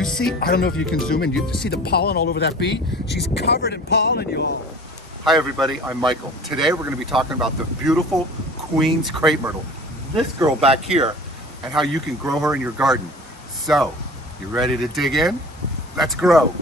you see, I don't know if you can zoom in, you see the pollen all over that bee? She's covered in pollen, y'all. Hi everybody, I'm Michael. Today we're going to be talking about the beautiful Queen Crape Myrtle. This girl back here, and how you can grow her in your garden. So, you ready to dig in? Let's grow.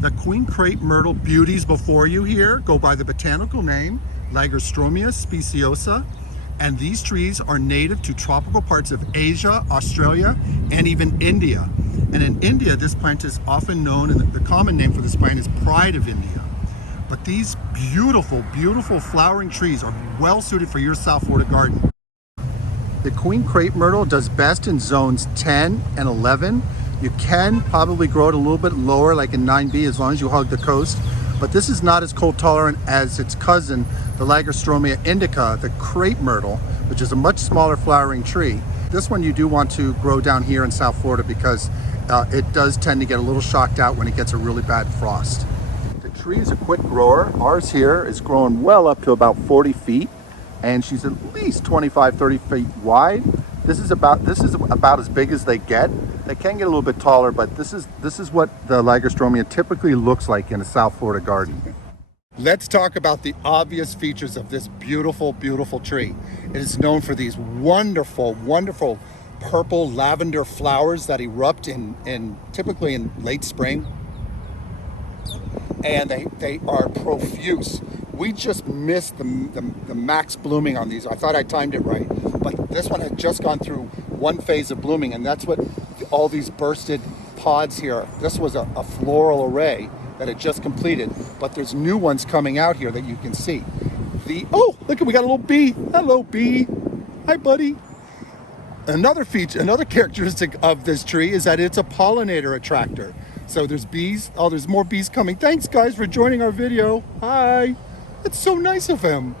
The Queen Crape Myrtle beauties before you here go by the botanical name Lagerstroemia speciosa, and these trees are native to tropical parts of Asia, Australia, and even India. And in India, this plant is often known, and the common name for this plant is Pride of India. But these beautiful, beautiful flowering trees are well suited for your South Florida garden. The Queen Crape Myrtle does best in zones 10 and 11. You can probably grow it a little bit lower, like in 9B, as long as you hug the coast. But this is not as cold tolerant as its cousin, the Lagerstroemia indica, the crepe myrtle, which is a much smaller flowering tree. This one you do want to grow down here in South Florida because it does tend to get a little shocked out when it gets a really bad frost. The tree is a quick grower. Ours here is growing well up to about 40 feet, and she's at least 25, 30 feet wide. This is about as big as they get. They can get a little bit taller, but this is what the Lagerstroemia typically looks like in a South Florida garden. Let's talk about the obvious features of this beautiful, beautiful tree. It is known for these wonderful, wonderful purple lavender flowers that erupt typically in late spring. And they are profuse. We just missed the max blooming on these. I thought I timed it right, but this one had just gone through one phase of blooming, and that's what all these bursted pods here. This was a floral array that had just completed, but there's new ones coming out here that you can see. Oh, look, we got a little bee. Hello, bee. Hi, buddy. Another feature, another characteristic of this tree is that it's a pollinator attractor. So there's bees. Oh, there's more bees coming. Thanks, guys, for joining our video. Hi. It's so nice of him.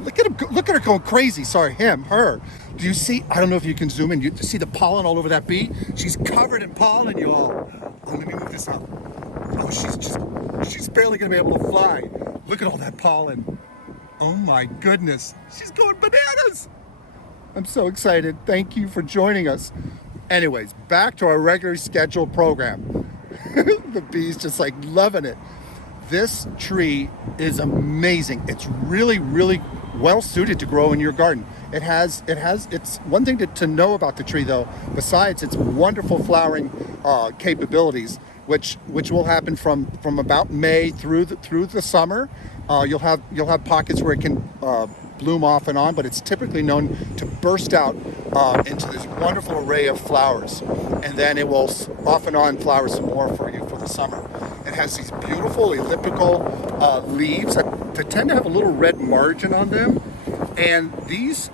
Look at him. Look at her going crazy. Sorry, him, her. Do you see? I don't know if you can zoom in. You see the pollen all over that bee? She's covered in pollen, y'all. Oh, let me move this up. Oh, she's barely gonna be able to fly. Look at all that pollen. Oh my goodness. She's going bananas. I'm so excited. Thank you for joining us. Anyways, back to our regularly scheduled program. The bees just like loving it. This tree is amazing. It's really, really well suited to grow in your garden. It's one thing to know about the tree though, besides its wonderful flowering capabilities, which will happen from about May through the summer. You'll have pockets where it can bloom off and on, but it's typically known to burst out into this wonderful array of flowers, and then it will off and on flower some more for you for the summer. It has these beautiful elliptical leaves that tend to have a little red margin on them, and these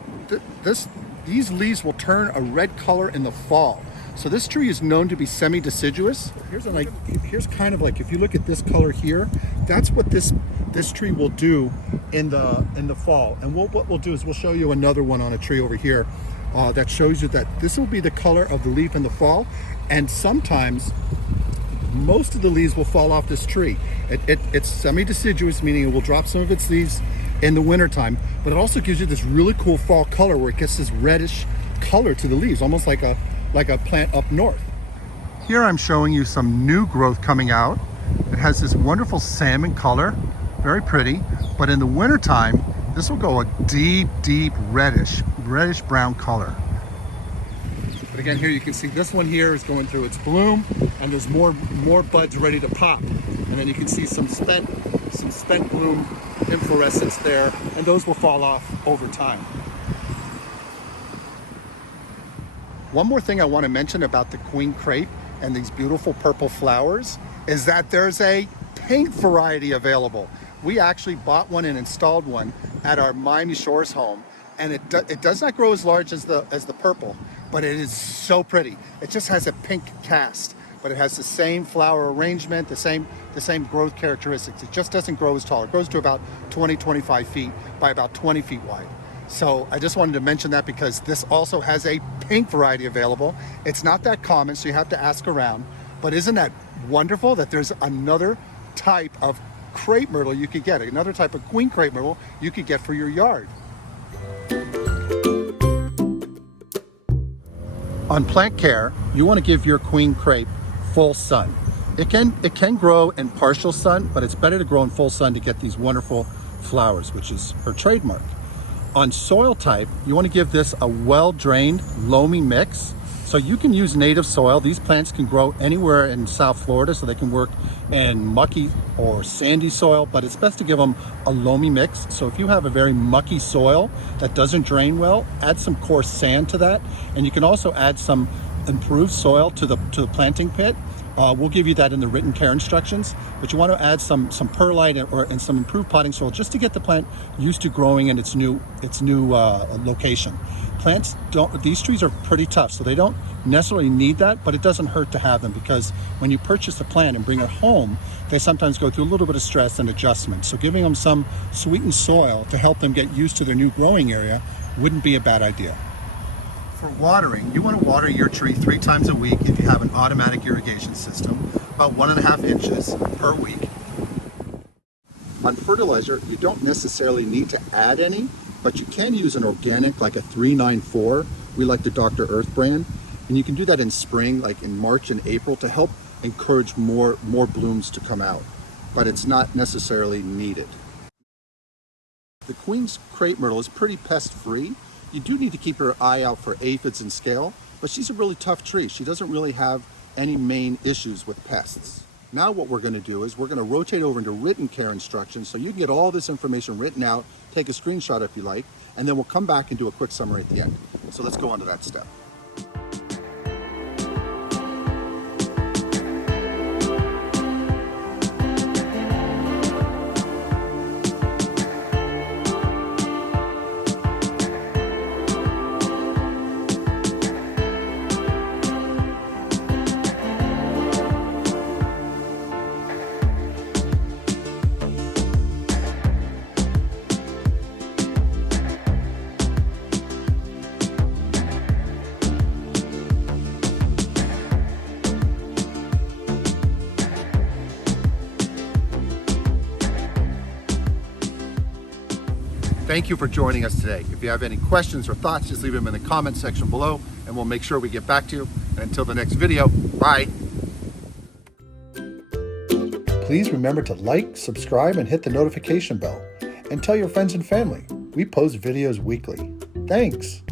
leaves will turn a red color in the fall. So this tree is known to be semi-deciduous. Here's kind of like, if you look at this color here, that's what this tree will do in the fall. And what we'll do is we'll show you another one on a tree over here that shows you that this will be the color of the leaf in the fall, and sometimes most of the leaves will fall off this tree. It's semi-deciduous, meaning it will drop some of its leaves in the wintertime, but it also gives you this really cool fall color where it gets this reddish color to the leaves, almost like a plant up north. Here I'm showing you some new growth coming out. It has this wonderful salmon color, very pretty, but in the wintertime, this will go a deep, deep reddish brown color. But again, here you can see this one here is going through its bloom, and there's more buds ready to pop. And then you can see some spent bloom inflorescence there, and those will fall off over time. One more thing I want to mention about the Queen Crape and these beautiful purple flowers is that there's a pink variety available. We actually bought one and installed one at our Miami Shores home, and it does not grow as large as the purple, but it is so pretty. It just has a pink cast, but it has the same flower arrangement, the same growth characteristics. It just doesn't grow as tall. It grows to about 20-25 feet by about 20 feet wide. So I just wanted to mention that because this also has a pink variety available. It's not that common, so you have to ask around. But isn't that wonderful that there's another type of crepe myrtle you could get, another type of Queen Crape Myrtle you could get for your yard? On plant care, you want to give your queen crape full sun. It can grow in partial sun, but it's better to grow in full sun to get these wonderful flowers, which is her trademark. On soil type, you want to give this a well-drained, loamy mix. So you can use native soil. These plants can grow anywhere in South Florida, so they can work in mucky or sandy soil, but it's best to give them a loamy mix. So if you have a very mucky soil that doesn't drain well, add some coarse sand to that. And you can also add some improved soil to the planting pit. We'll give you that in the written care instructions, but you want to add some perlite and some improved potting soil just to get the plant used to growing in its new location. These trees are pretty tough, so they don't necessarily need that, but it doesn't hurt to have them, because when you purchase a plant and bring it home, they sometimes go through a little bit of stress and adjustment. So giving them some sweetened soil to help them get used to their new growing area wouldn't be a bad idea. For watering, you want to water your tree 3 times a week if you have an automatic irrigation system, about 1.5 inches per week. On fertilizer, you don't necessarily need to add any, but you can use an organic like a 394. We like the Dr. Earth brand, and you can do that in spring, like in March and April, to help encourage more blooms to come out, but it's not necessarily needed. The Queen Crape Myrtle is pretty pest free. You do need to keep your eye out for aphids and scale, but she's a really tough tree. She doesn't really have any main issues with pests. Now what we're going to do is we're going to rotate over into written care instructions, so you can get all this information written out, take a screenshot if you like, and then we'll come back and do a quick summary at the end. So let's go on to that step. Thank you for joining us today. If you have any questions or thoughts, just leave them in the comment section below, and we'll make sure we get back to you. And until the next video, bye. Please remember to like, subscribe, and hit the notification bell. And tell your friends and family. We post videos weekly. Thanks.